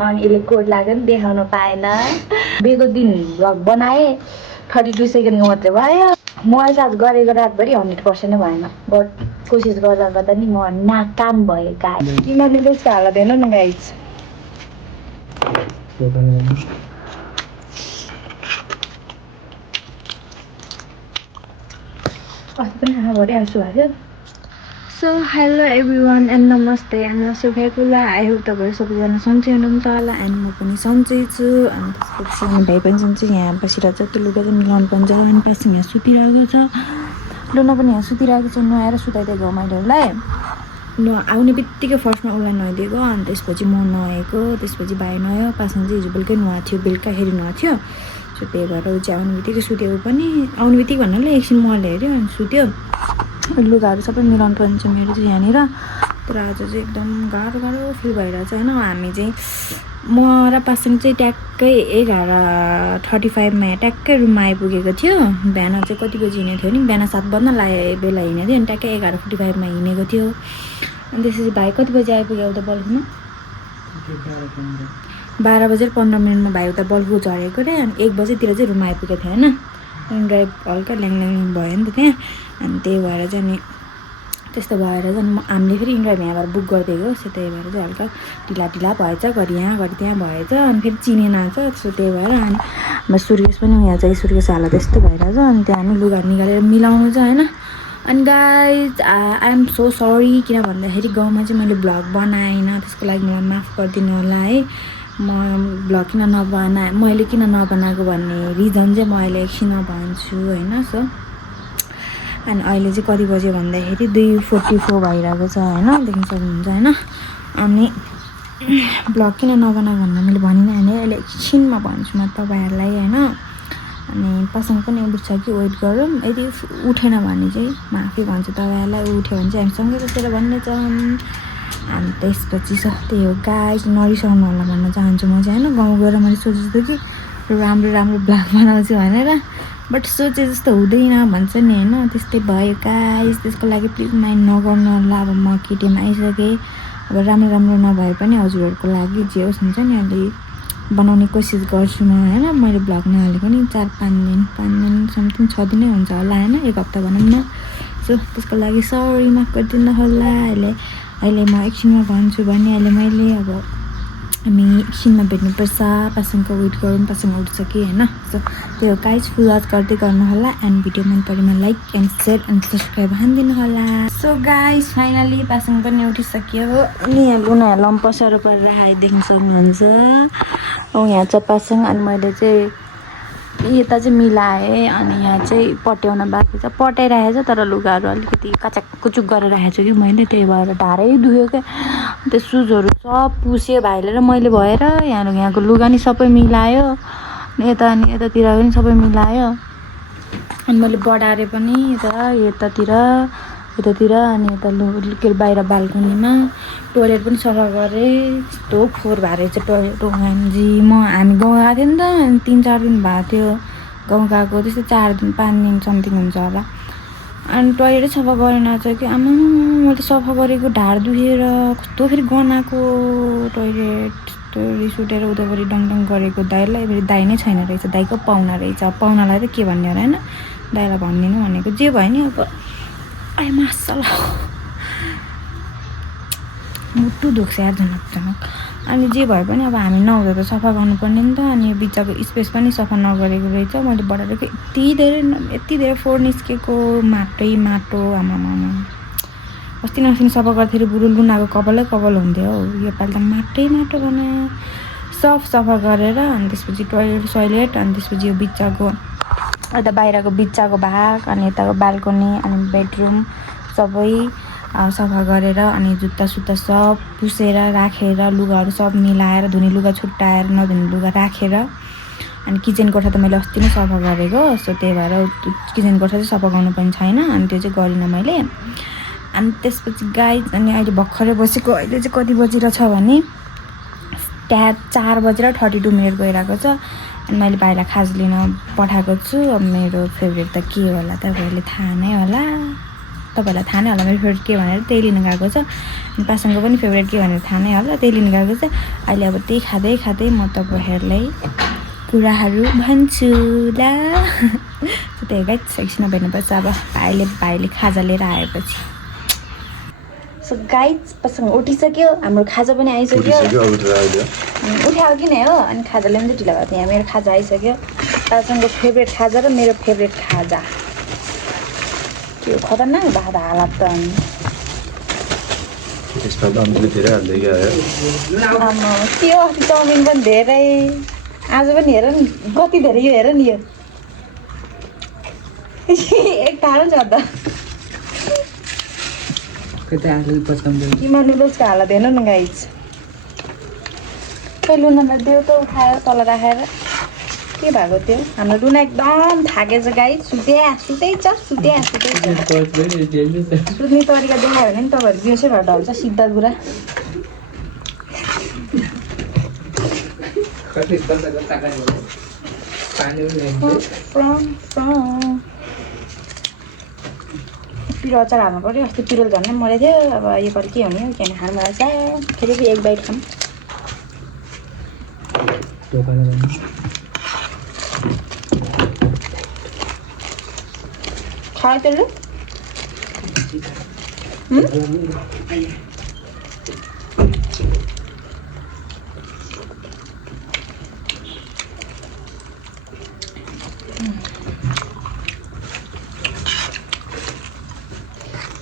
अनि यसले कोड लाग्यो नि देखाउन पाएन बेको दिन भ्लग बनाएँ 32 सेकेन्डको मात्रै भयो मैले साथ गरेको रातभरि 100% नै भएन बट कोसिस गर्दा गर्दा नि म नाकाम भएँ गाइस तिमीहरूले त्यसको हालत हेर्नु न गाइस अस्ति पनि आँखा भरि आँसु आयो सो हेलो एभ्रिवान एन्ड नमस्ते एन्ड सुखेकुला आई होप तपाईँहरू सबैजना सन्चै हुनुहुन्छ होला एन्ड म पनि सन्चै छु अनि त्यसपछि अनि भाइ पनि सन्चै यहाँ बसिरहेको छ त्यो लुगा चाहिँ मिलाउनु पर्छ अनि पासिङ यहाँ सुतिरहेको छ लुना पनि यहाँ सुतिरहेको छ नुहाएर सुताइदिएको मैले उसलाई आउने बित्तिकै फर्स्टमा उसलाई नुहाइदिएको अनि त्यसपछि म नुहाएको त्यसपछि भाइ नुहायो पासिङ चाहिँ हिजो बेलुकै नुहाएको थियो बेलुकाखेरि नुहाएको थियो सो त्यही भएर ऊ चाहिँ आउने बित्तिकै सुत्यो पनि आउने बित्तिकै भन्नाले एकछिन मोबाइल हेऱ्यो अनि सुत्यो लुगाहरू सबै मिलाउनु पर्छ मेरो चाहिँ यहाँनिर तर आज चाहिँ एकदम गाह्रो फिल भइरहेको छ होइन हामी चाहिँ म र पासिङ चाहिँ ट्याक्कै 11:35मा ट्याक्कै रुममा आइपुगेको थियो बिहान चाहिँ कति बजी हिँडेको थियो नि बिहान 7 बज्न लाग्यो बेला हिँडेको थियो अनि ट्याक्कै 11:45मा हिँडेको थियो अनि त्यसपछि भाइ कति बजी आइपुग्यो उता बल्खुमा 12:15 भाइ उता बल्खु झरेको रे अनि 1 बजेतिर चाहिँ रुममा आइपुगेको थियो होइन ड्राइभ हल्का ल्याङ भयो नि त त्यहाँ अनि त्यही भएर चाहिँ अनि त्यस्तो भएर चाहिँ हामीले फेरि इन्ड्राइभ यहाँबाट बुक गरिदिएको सो त्यही भएर चाहिँ हल्का ढिला भएछ घरि यहाँ घरि त्यहाँ भएछ अनि फेरि चिनेन छ सो त्यही भएर अनि हाम्रो सुर्गेस पनि यहाँ चाहिँ सुर्गेस हालत यस्तो भइरहेछ अनि त्यहाँ हामी लुगा निकालेर मिलाउनु छ होइन अनि guys I am so sorry किन भन्दाखेरि गाउँमा चाहिँ मैले भ्लग बनाएन त्यसको लागि मलाई माफ गरिदिनु होला है म भ्लग मैले किन नबनाएको भन्ने रिजन चाहिँ म अहिले एकछिनमा भन्छु होइन सो अनि अहिले चाहिँ कति बज्यो भन्दाखेरि 2:44 भइरहेको छ होइन देख्न सक्नुहुन्छ होइन अनि भ्लग किन नबनाएको भन्दा मैले भनिनँ होइन अहिले एकछिनमा भन्छु म तपाईँहरूलाई होइन अनि पासँग पनि बुझ्छ कि वेट गरौँ यदि उठेन भने चाहिँ म आफै भन्छु तपाईँहरूलाई उठ्यो भने चाहिँ हामी सँगै बसेर भन्ने छौँ अनि त्यसपछि त्यही हो गाइस नरिसाउनु होला भन्न चाहन्छु म चाहिँ होइन गाउँ गएर मैले सोचेको थिएँ कि राम्रो भ्लग बनाउँछु भनेर बट सोचे जस्तो हुँदैन भन्छ नि होइन त्यस्तै भयो गाइस त्यसको लागि प्लिज माइन्ड नगर्नु होला अब म केटीमा आइसकेँ अब राम्रो नभए पनि हजुरहरूको लागि जे होस् हुन्छ नि अलि बनाउने कोसिस गर्छु म होइन मैले भ्लग नहालेको नि 4-5 दिन समथिङ 6 दिनै हुन्छ होला होइन 1 हप्ता भनौँ न सो त्यसको लागि सरी माफ गरिदिनु होला अहिले म एकछिनमा भन्छु भने अहिले मैले अब हामी एकछिनमा भेट्नुपर्छ पासिङको वेट गरौँ पासिङ उठ्छ कि होइन सो त्यो गाइज फुल वाच गर्दै गर्नु होला एन्ड भिडियो मन परेमा like and share and subscribe हानिदिनु होला सो गाइज फाइनली पासिङ पनि उठिसक्यो अनि यहाँ लुना लम्पसहरू परेर देख्न सक्नुहुन्छ यहाँ चाहिँ पासिङ अनि मैले चाहिँ यता चाहिँ मिलाएँ अनि यहाँ चाहिँ पट्याउन बाँकी छ पट्याइरहेको छ तर लुगाहरू अलिकति काचाक कुचुक गरेर राखेको छु कि मैले त्यही भएर ढाडै दुख्यो क्या त्यो सुजहरू सब पुस्यो भाइले र मैले भएर यहाँको लुगा नि सबै मिलायो यता अनि यतातिर पनि सबै मिलायो अनि मैले बढाएँ पनि यतातिर अनि यता के बाहिर बाल्कनीमा टोइलेट पनि सफा गरेँ यस्तो फोहोर भएर चाहिँ टोइलेट हामी गाउँ गएको थियो नि त 3-4 दिन भएको थियो गाउँ गएको त्यस्तै 4-5 दिन समथिङ हुन्छ होला अनि टोइलेटै सफा गरेन चाहिँ कि आमा मैले सफा गरेको ढाड दुखेर कस्तो फेरि गनाएको टोइलेट रिस उठेर उतापट्टि डङ गरेको दाइलाई फेरि दाइ नै छैन रहेछ दाइको पाहुना रहेछ पाहुनालाई त के भन्ने होला होइन दाइलाई भनिदिनु भनेको जे भयो नि अब आइ मासल्ला मुटु दुख्छ यार झनक अनि जे भए पनि अब हामी नहुँदा त सफा गर्नुपर्ने नि त अनि बिचको स्पेस पनि सफा नगरेको रहेछ मैले बढाएको यति धेरै फोहोर निस्केको माटो आमामा अस्ति सफा गर्दाखेरि बुढो लुनाको कपाल हुन्थ्यो हौ योपालि त माटो बनायो सब सफा गरेर अनि त्यसपछि टोइलेट अनि त्यसपछि यो बिचको यता बाहिरको बिचको भाग अनि यताको बाल्कनी अनि बेडरुम सबै सफा गरेर अनि जुत्ता सब पुसेर राखेर लुगाहरू सब मिलाएर धुने लुगा छुट्टाएर नधुने लुगा राखेर अनि किचन कोठा त मैले अस्ति नै सफा गरेको सो त्यही भएर किचन कोठा चाहिँ सफा गर्नु पनि छैन अनि त्यो चाहिँ गरिनँ मैले अनि त्यसपछि गाइज अनि अहिले भर्खरै बसेको अहिले चाहिँ कति बजिरहेको छ भने त्यहाँ 4:32 गइरहेको छ अनि मैले भाइलाई खाजा लिन पठाएको छु अब मेरो फेभरेट त के होला तपाईँहरूले थाहा नै होला तपाईँहरूलाई थाहा नै होला मेरो फेभरेट के भनेर त्यही लिन गएको छ। अनि पासाङको पनि फेभरेट के भनेर थाहा नै होला त्यही लिन गएको छ। अहिले अब त्यही खाँदै खाँदै म तपाईँहरूलाई कुराहरू भन्छु ल। त्यही गाइस एकछिन भेट्नुपर्छ अब भाइले खाजा लिएर आएपछि। सो गाइस पासाङ उठिसक्यो, हाम्रो खाजा पनि आइसक्यो। उठ्यो कि नै हो अनि खाजा ल्याउनु चाहिँ ढिलो भएको थियो। यहाँ मेरो खाजा आइसक्यो, पासाङको फेभरेट खाजा र मेरो फेभरेट खाजा। के खतरनाक भएको त हालत त। अनि आमा के हो अस्ति चाउमिन पनि धेरै, आज पनि हेर नि कति धेरै। यो हेर नि यो एक टाढो छ त। किमा नुडल्सको हालत हेर्नु न गाइस। खै लुनालाई देऊ त उठाएर तल राखेर के भएको थियो। हाम्रो लुना एकदम थाकेछ गाइस, सुत्दै छ। सुत्ने तरिका देखायो भने नि तपाईँहरू बेसै भएर ढल्छ सिधा कुरा। पिरो अचार हाल्नु पऱ्यो, अस्ति पिरो झन् मरेको थियो। अब यो पालि के हुने हो किन खानु मलाई छ। फेरि एक बाइट खाऊँ। खायो त्यसले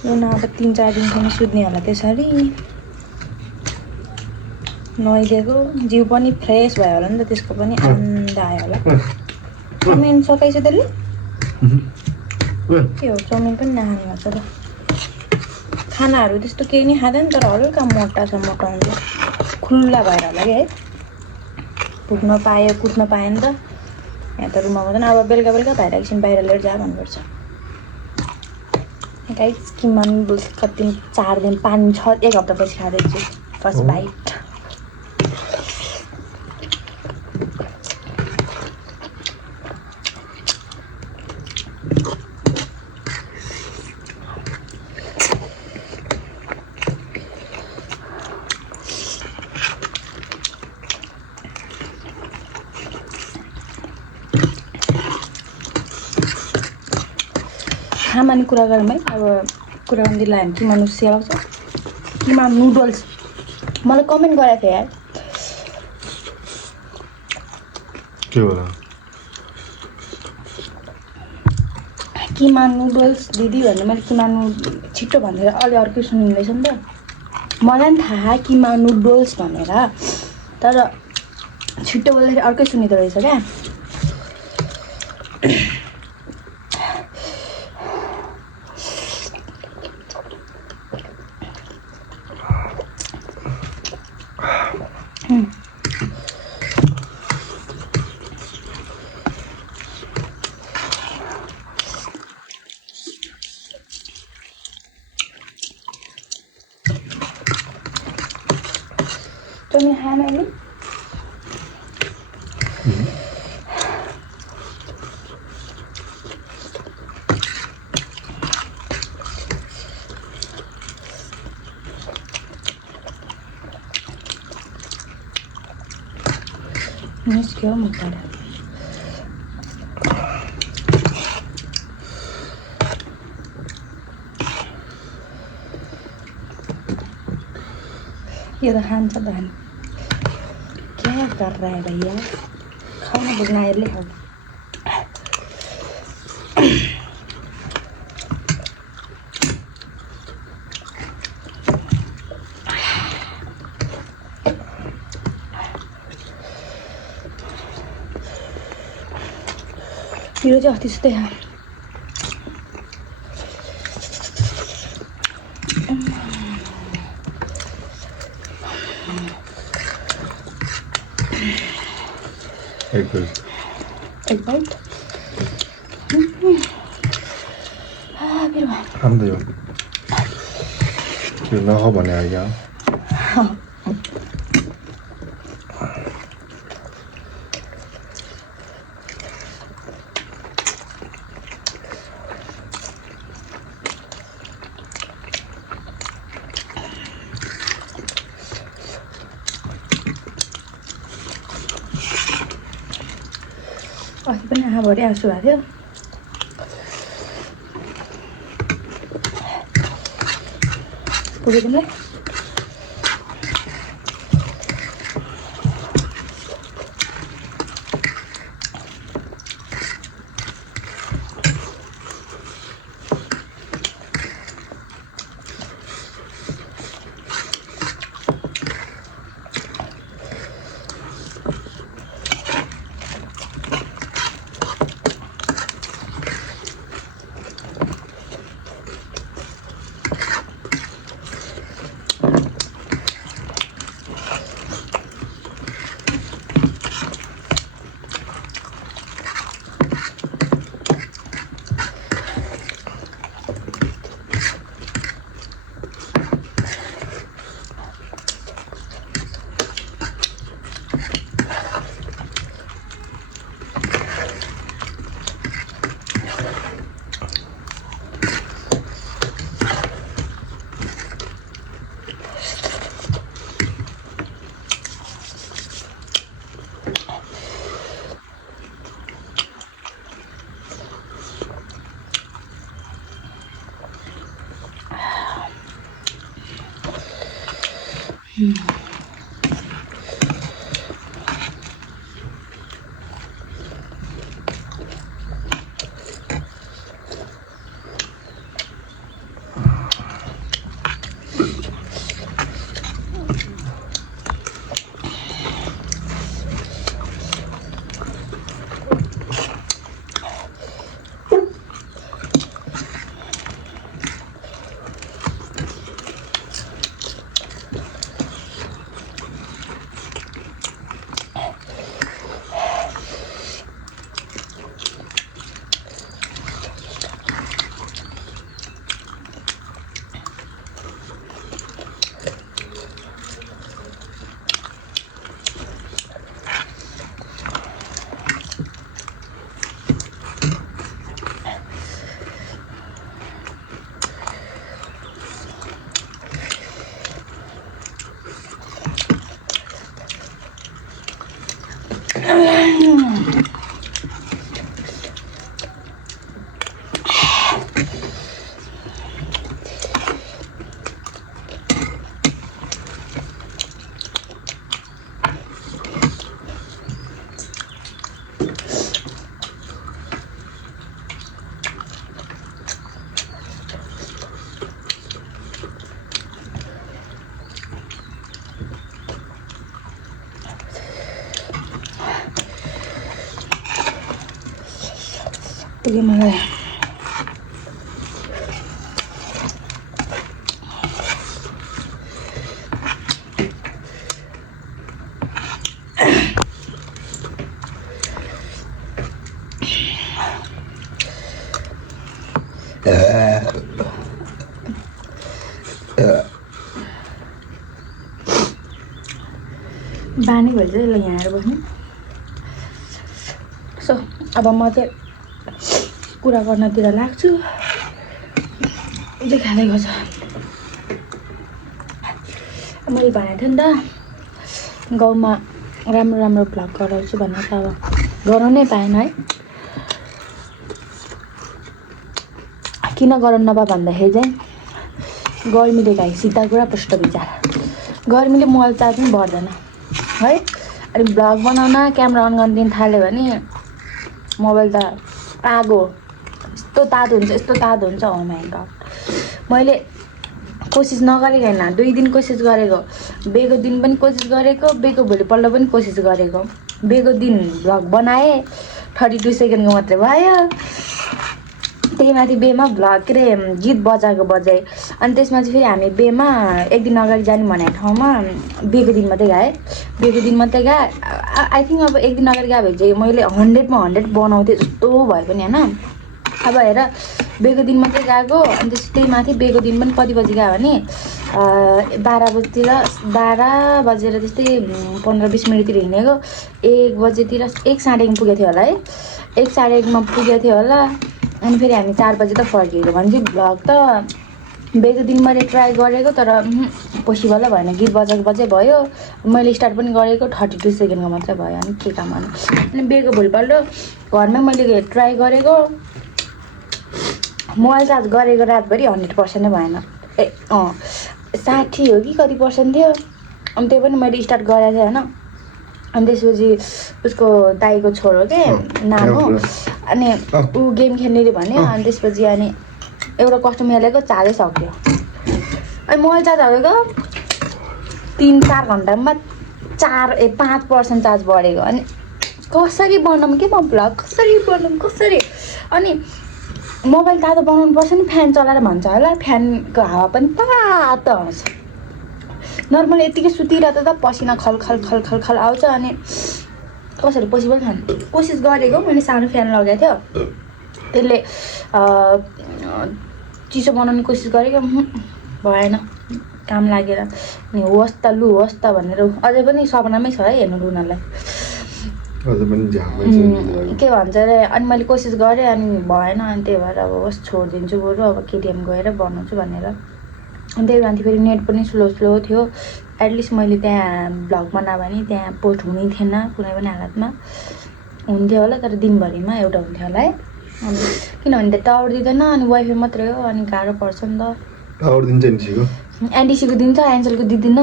लुना अब 3-4 दिनसम्म सुत्ने होला त्यसरी। नुहाइदिएको जिउ पनि फ्रेस भयो होला नि त, त्यसको पनि आनन्द आयो होला। चाउमिन सकाइछ त्यसले के हो, चाउमिन पनि नखाने भन्छ त। खानाहरू त्यस्तो केही नै खाँदैन तर हल्का मोटा छ, मोटाउँछ खुल्ला भएर होला कि है। पुग्न पायो कुद्न पायो नि त। यहाँ त रुममा हुँदैन। अब बेलुका भाइलाई एकछिन बाहिर लिएर जा भन्नुपर्छ। गाइस किमा नुडल्स कति 4 दिन 5-6 1 हप्तापछि खाँदैछु फर्स्ट बाइट। खामानी कुरा गरौँ है। अब कुरा गर्न दिँदा हामी किमा नुडल्स सेलाउँछ। किमा नुडल्स मलाई कमेन्ट गरेको थियो यार। के होला किमा नुडल्स दिदी भन्ने मैले किमा छिट्टो भनेर अलि अर्कै सुनिँदैछ नि त। मलाई पनि थाहा किमा नुडल्स भनेर, तर छिट्टो बोल्दाखेरि अर्कै सुनिँदो रहेछ क्या। चाउमिन खाएन अहिले? निस्क्यो मुखबाट। ये तो खान्छ बहन। क्या कर रहा है भैया? खाना बनाए ले हम। पिरो चाहिँ अस्ति जस्तै एक बाइट खाँदै हो त्यो नखाऊ भने आइया। अस्ति पनि आँखाभरि आँसु भएको थियो पुग्यो तिमीलाई पुग्यो मलाई बानी भइन्छ ल यहाँ आएर बस्नु सो अब म चाहिँ कुरा गर्नतिर लाग्छु देखाएको छ मैले भनेको थिएँ नि त गाउँमा राम्रो राम्रो भ्लग गराउँछु भनेर त अब गराउनै पाएन है किन गराउनु नपा भन्दाखेरि चाहिँ गर्मीले गाई सिधा कुरा प्रष्ट विचार गर्मीले मोबाइल चार्ज पनि बढ्दैन है अनि भ्लग बनाउन क्यामेरा अन गर्न दिन थाल्यो भने मोबाइल त आगो यस्तो तातो हुन्छ हो माइ गड मैले कोसिस नगरेको होइन 2 दिन कोसिस गरेको बेको दिन पनि कोसिस गरेको बेको भोलिपल्ट पनि कोसिस गरेको बेको दिन भ्लग बनाएँ 32 सेकेन्डको मात्रै भयो त्यही माथि बेमा भ्लग के अरे गीत बजाएँ अनि त्यसमा चाहिँ फेरि हामी बेमा एक दिन अगाडि जाने भनेको ठाउँमा बेको दिन मात्रै गएँ बेको दिन मात्रै गएँ आई थिङ्क अब एक दिन अगाडि गयो भने चाहिँ मैले 100मा 100 बनाउँथेँ जस्तो भयो पनि होइन अब हेर बेको दिन मात्रै गएको अनि त्यही माथि बेको दिन पनि कति बजी गयो भने 12 बजीतिर 12 बजेर त्यस्तै 15-20 मिनटतिर हिँडेको 1 बजेतिर 1 साढे 1 पुगेको थियो होला है 1 साढे 1मा पुगेको थियो होला अनि फेरि हामी 4 बजी त फर्केको भने चाहिँ भ्लग त बेको दिन मैले ट्राई गरेको तर पोसिबलै भएन, गीत बजाएको भयो। मैले स्टार्ट पनि गरेको 32 सेकेन्डको मात्रै भयो, अनि के काम गर्नु। अनि बेको भोलिपल्ट घरमै मैले ट्राई गरेको, मोबाइल चार्ज गरेको रातभरि 100% नै भएन। 60 हो कि कति पर्सेन्ट थियो, अनि त्यो पनि मैले स्टार्ट गरेको थिएँ होइन। अनि त्यसपछि उसको दाइको छोरो के नानो, अनि ऊ गेम खेल्ने भन्यो। अनि त्यसपछि अनि एउटा कस्टमरलेको चार्जै सक्यो। अनि मोबाइल चार्ज हालेको 3-4 घन्टामा 5% चार्ज बढेको। अनि कसरी बनाऊँ के म भ्लग कसरी बनाऊँ कसरी। अनि मोबाइल तातो बनाउनु पर्छ नि, फ्यान चलाएर भन्छ होला, फ्यानको हावा पनि तातो आउँछ। नर्मली यतिकै सुतिरहेको त पसिना खल खल खल खल खल आउँछ। अनि कसरी पोसिबल छैन। कोसिस गरेको मैले, सानो फ्यान लगाएको थियो, त्यसले चिसो बनाउने कोसिस गरेको, भएन, काम लागेर। अनि होस् त लु होस् त भनेर अझै पनि सपनामै छ है हेर्नु लुनालाई, के भन्छ अरे। अनि मैले कोसिस गरेँ अनि भएन। अनि त्यही भएर अब होस् छोडिदिन्छु, बरु अब केटिएम गएर बनाउँछु भनेर। अनि त्यही माथि फेरि नेट पनि स्लो थियो। एटलिस्ट मैले त्यहाँ भ्लग बनायो भने त्यहाँ पोस्ट हुनै थिएन कुनै पनि हालतमा, हुन्थ्यो होला तर दिनभरिमा एउटा हुन्थ्यो होला है। अनि किनभने त टावर दिँदैन, अनि वाइफाई मात्रै हो, अनि गाह्रो पर्छ नि त। टावर दिन्छ एनटिसीको दिन्छ, एन्सलको दिँदैन,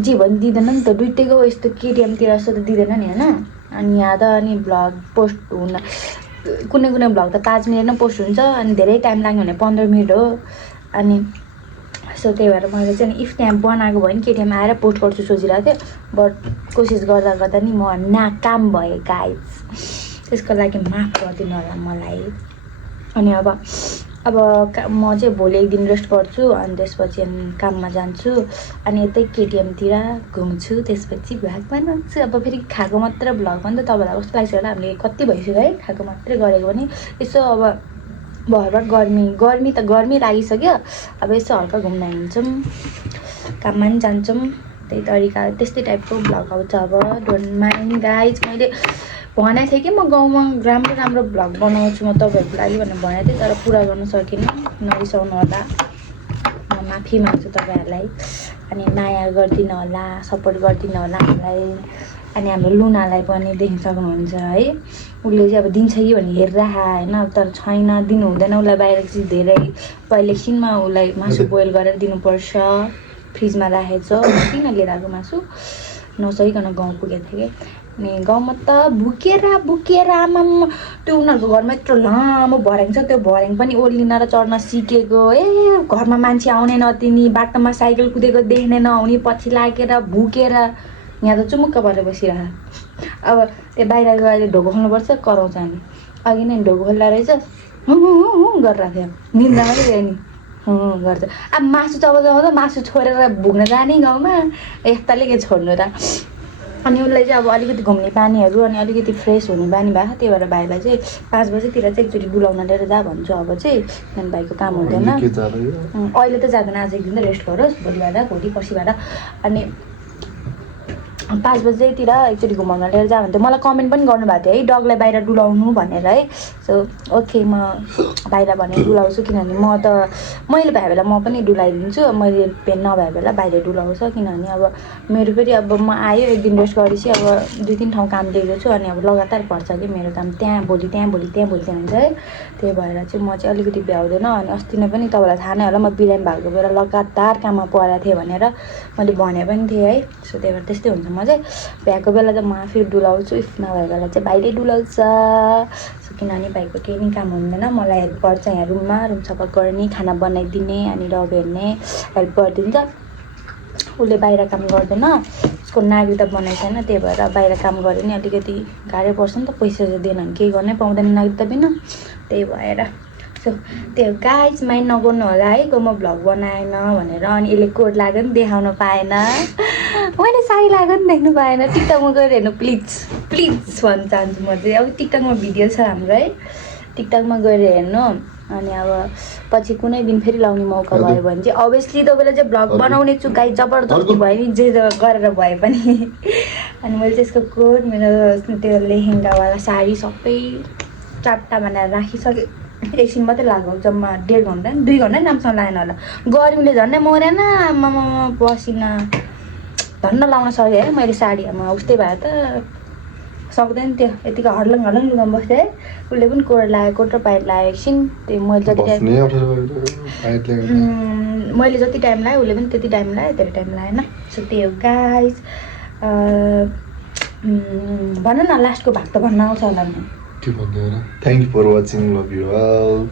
जे भने दिँदैन नि त। दुइटैको यस्तो केटिएमतिर जस्तो त दिँदैन नि होइन। अनि यहाँ त अनि भ्लग पोस्ट हुन कुनै भ्लग त 5 मिनट नै पोस्ट हुन्छ, अनि धेरै टाइम लाग्यो भने 15 मिनट हो। अनि सो त्यही भएर मैले चाहिँ इफ त्यहाँ बनाएको भयो भने केटिएम आएर पोस्ट गर्छु सोचिरहेको थिएँ। बट कोसिस गर्दा नि म नाकाम भएँ गाइज, त्यसको लागि माफ गरिदिनु होला मलाई। अनि अब म चाहिँ भोलि एक दिन रेस्ट गर्छु, अनि त्यसपछि अनि काममा जान्छु, अनि यतै केटिएमतिर घुम्छु, त्यसपछि भ्लग बनाउँछु। अब फेरि खाएको मात्र भ्लग पनि त तपाईँलाई कस्तो लाग्छ होला, हामीले कति भइसक्यो है खाएको मात्रै गरेको पनि। यसो अब भरभर गर्मी लागिसक्यो, अब यसो हल्का घुम्न हिँड्छौँ, काममा पनि जान्छौँ, त्यही तरिका त्यस्तै टाइपको भ्लग आउँछ। अब डोन्ट माइन्ड गाइज, मैले भनेको थिएँ कि म गाउँमा राम्रो भ्लग बनाउँछु म तपाईँहरूको लागि भनेर भनेको थिएँ, तर पुरा गर्न सकिनँ, नरिसाउनु होला, म माफी माग्छु तपाईँहरूलाई। अनि माया गरिदिनु होला, सपोर्ट गरिदिनु होला हामीलाई। अनि हाम्रो लुनालाई पनि देख्न सक्नुहुन्छ है, उसले चाहिँ अब दिन्छ कि भने हेरेर होइन, तर छैन, दिनु हुँदैन उसलाई। बाहिर चिज धेरै पहिलो एकछिनमा उसलाई मासु बोइल गरेर दिनुपर्छ, फ्रिजमा राखेको छ, किन लिएर आएको मासु नसकिकन गाउँ पुगेको थिएँ कि। अनि गाउँमा त भुकेर आमाम त्यो उनीहरूको घरमा यत्रो लामो भर्याङ छ, त्यो भर्याङ पनि ओर्लिन र चढ्न सिकेको। घरमा मान्छे आउने नतिनी, बाटोमा साइकल कुदेको देख्ने नहुने, पछि लागेर भुकेर यहाँ त चुमुक्क परेर बसिरह। अब त्यो बाहिर गएर ढोको खोल्नुपर्छ, कराउँछ नि। अघि नै ढोको खोल्दा रहेछ गरिरहेको थियो, निन्द्रामा चाहिँ गयो नि गर्छ। अब मासु चबाउँदा मासु छोडेर भुक्न जाने गाउँमा, यस्ताले के छोड्नु र। अनि उसलाई चाहिँ अब अलिकति घुम्ने बानीहरू अनि अलिकति फ्रेस हुने बानी भएको, त्यही भएर भाइलाई चाहिँ 5 बजीतिर चाहिँ एकचोटि डुलाउन लिएर जा भन्छु। अब चाहिँ किनभने भाइको काम हुँदैन अहिले त जाँदैन, आज एक दिन त रेस्ट गरोस्, भोलि पर्सिबाट। अनि 5 बजेतिर एकचोटि घुमाउन लिएर जा भन्थ्यो। मलाई कमेन्ट पनि गर्नुभएको थियो है, डगलाई बाहिर डुलाउनु भनेर है। सो ओके, म बाहिर भनेर डुलाउँछु, किनभने मैले भए बेला म पनि डुलाइदिन्छु, मैले पेन नभए बेला बाहिर डुलाउँछ। किनभने अब मेरो फेरि अब म आयो एक दिन रेस्ट गरेपछि अब 2-3 ठाउँ काम लिएको छु, अनि अब लगातार पर्छ कि मेरो काम, त्यहाँ भोलि हुन्छ है। त्यही भएर चाहिँ म चाहिँ अलिकति भ्याउँदैन। अनि अस्ति नै पनि तपाईँलाई थाहा नै होला, म बिरामी भएको बेला लगातार काममा परेको थिएँ भनेर मैले भने पनि थिएँ है। सो त्यही भएर त्यस्तै हुन्छ। म चाहिँ भ्याएको बेला चाहिँ म आफै डुलाउँछु, इफ नभएको बेला चाहिँ भाइले डुलाउँछ। सो किनभने भाइको केही नि काम हुँदैन, मलाई हेल्प गर्छ यहाँ रुम सफा गर्ने, खाना बनाइदिने, अनि रग हेर्ने हेल्प गरिदिन्छ। उसले बाहिर काम गर्दैन, उसको नागरिकता बनाएको छैन, त्यही भएर बाहिर काम गऱ्यो भने अलिकति गाह्रै पर्छ नि त, पैसा दिएन भने केही गर्नै पाउँदैन नागरिकता बिना, त्यही भएर। सो त्यो गाइज माइन्ड नगर्नु होला है, म भ्लग बनाएन भनेर। अनि यसले कोट लाग्यो नि देखाउन पाएन, मैले साडी लाग्यो नि देख्नु पाएन। टिकटकमा गएर हेर्नु प्लिज भन्न चाहन्छु म चाहिँ। अब टिकटकमा भिडियो छ हाम्रो है, टिकटकमा गएर हेर्नु। अनि अब पछि कुनै दिन फेरि लाउने मौका भयो भने चाहिँ अभियसली तपाईँलाई चाहिँ भ्लग बनाउने छु गाइज, जबरजस्ती भयो नि, जे गरेर भए पनि। अनि मैले त्यसको कोट, मेरो त्यो लेहेङ्गावाला साडी सबै चारवटा बनाएर राखिसकेँ। एकछिन मात्रै लाग्यो जम्मा 1.5 घन्टा 2 घन्टा नामसँग लागेन होला गर्मीले झन्डै मरेन आमामा पसिना धन्न लाउन सकेँ है मैले साडीमा उस्तै भए त सक्दैन त्यो यतिको हर्लङ लुगामा बस्थेँ है उसले पनि कोट लगायो कोट र प्यान्ट लगायो एकछिन त्यो मैले जति टाइम मैले जति टाइम लगाएँ उसले पनि त्यति टाइम लगायो धेरै टाइम लागेन सो त्यही हो गाइस भन न लास्टको भाग त भन्न आउँछ होला नि Thank you for watching. Love you all.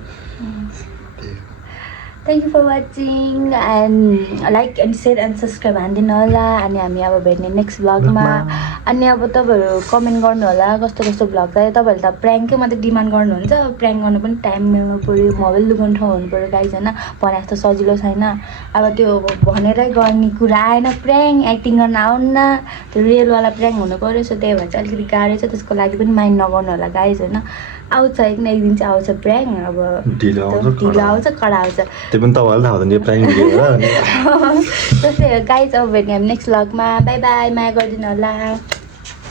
Thank you for watching and like and share and subscribe हानिदिनु होला अनि हामी अब भेट्ने नेक्स्ट भ्लगमा अनि अब तपाईँहरू कमेन्ट गर्नु होला कस्तो कस्तो भ्लग चाहिँ तपाईँहरूले त प्र्याङ्कै मात्रै डिमान्ड गर्नुहुन्छ प्र्याङ्क गर्नु पनि टाइम मिल्नु पऱ्यो मोबाइल लुगाउने ठाउँ हुनु पऱ्यो गाइस होइन भने जस्तो सजिलो छैन अब त्यो भनेरै गर्ने कुरा आएन प्र्याङ्क एक्टिङ गर्न आउन्न त्यो रियलवाला प्र्याङ्क हुनु पऱ्यो सो त्यही भएर चाहिँ अलिकति गाह्रो छ त्यसको लागि पनि माइन्ड नगर्नु होला गाइस होइन आउँछ एक न एक दिन चाहिँ आउँछ प्र्याङ्क अब ढिलो आउँछ कडा आउँछ त्यो पनि तपाईँलाई थाहा हुँदैन यो प्राइङ भिडियो हो त्यस्तै हो गाइस अब भेट्ने हामी नेक्स्ट भ्लगमा बाई बाई माया गरिदिनु होला